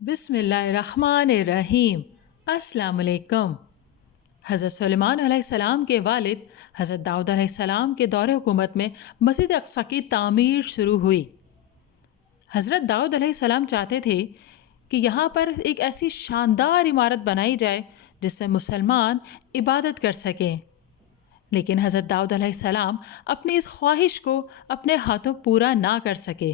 بسم اللہ الرحمن الرحیم۔ السلام علیکم۔ حضرت سلیمان علیہ السلام کے والد حضرت داؤد علیہ السلام کے دور حکومت میں مسجد اقصی کی تعمیر شروع ہوئی۔ حضرت داؤد علیہ السلام چاہتے تھے کہ یہاں پر ایک ایسی شاندار عمارت بنائی جائے جس سے مسلمان عبادت کر سکیں، لیکن حضرت داؤد علیہ السلام اپنی اس خواہش کو اپنے ہاتھوں پورا نہ کر سکے۔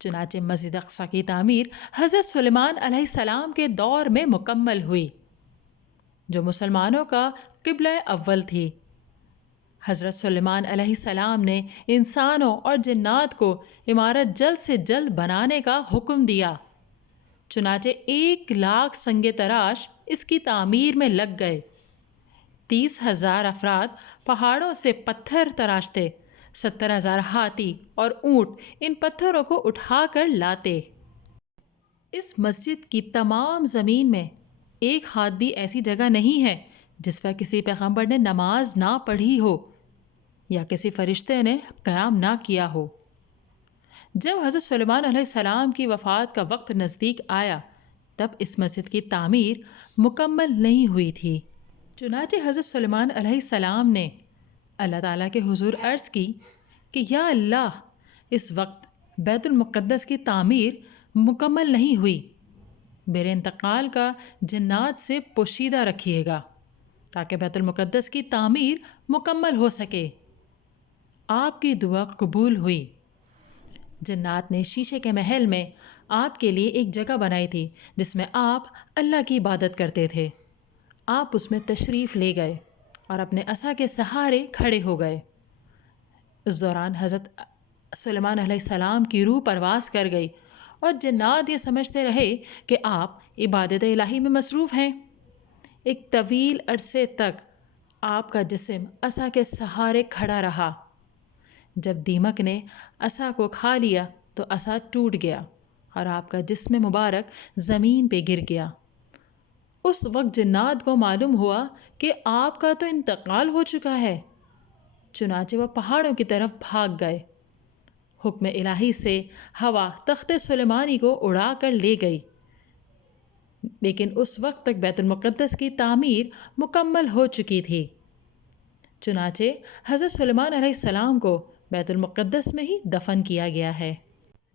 چنانچہ مسجد اقصی کی تعمیر حضرت سلیمان علیہ السلام کے دور میں مکمل ہوئی، جو مسلمانوں کا قبلہ اول تھی۔ حضرت سلیمان علیہ السلام نے انسانوں اور جنات کو عمارت جلد سے جلد بنانے کا حکم دیا، چنانچہ 1,00,000 سنگ تراش اس کی تعمیر میں لگ گئے۔ 30,000 افراد پہاڑوں سے پتھر تراشتے، 70,000 ہاتھی اور اونٹ ان پتھروں کو اٹھا کر لاتے۔ اس مسجد کی تمام زمین میں ایک ہاتھ بھی ایسی جگہ نہیں ہے جس پر کسی پیغمبر نے نماز نہ پڑھی ہو یا کسی فرشتے نے قیام نہ کیا ہو۔ جب حضرت سلیمان علیہ السلام کی وفات کا وقت نزدیک آیا تب اس مسجد کی تعمیر مکمل نہیں ہوئی تھی، چنانچہ حضرت سلیمان علیہ السلام نے اللہ تعالیٰ کے حضور عرض کی کہ یا اللہ، اس وقت بیت المقدس کی تعمیر مکمل نہیں ہوئی، میرے انتقال کا جنات سے پوشیدہ رکھیے گا تاکہ بیت المقدس کی تعمیر مکمل ہو سکے۔ آپ کی دعا قبول ہوئی۔ جنات نے شیشے کے محل میں آپ کے لیے ایک جگہ بنائی تھی جس میں آپ اللہ کی عبادت کرتے تھے۔ آپ اس میں تشریف لے گئے اور اپنے عصا کے سہارے کھڑے ہو گئے۔ اس دوران حضرت سلیمان علیہ السلام کی روح پرواز کر گئی اور جنات یہ سمجھتے رہے کہ آپ عبادت الہی میں مصروف ہیں۔ ایک طویل عرصے تک آپ کا جسم عصا کے سہارے کھڑا رہا۔ جب دیمک نے عصا کو کھا لیا تو عصا ٹوٹ گیا اور آپ کا جسم مبارک زمین پہ گر گیا۔ اس وقت جنات کو معلوم ہوا کہ آپ کا تو انتقال ہو چکا ہے، چنانچہ وہ پہاڑوں کی طرف بھاگ گئے۔ حکم الہی سے ہوا تخت سلیمانی کو اڑا کر لے گئی، لیکن اس وقت تک بیت المقدس کی تعمیر مکمل ہو چکی تھی۔ چنانچہ حضرت سلیمان علیہ السلام کو بیت المقدس میں ہی دفن کیا گیا ہے۔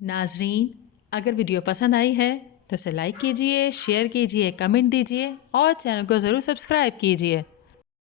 ناظرین، اگر ویڈیو پسند آئی ہے تو اسے لائک کیجئے، شیئر کیجئے، کمنٹ دیجئے اور چینل کو ضرور سبسکرائب کیجئے۔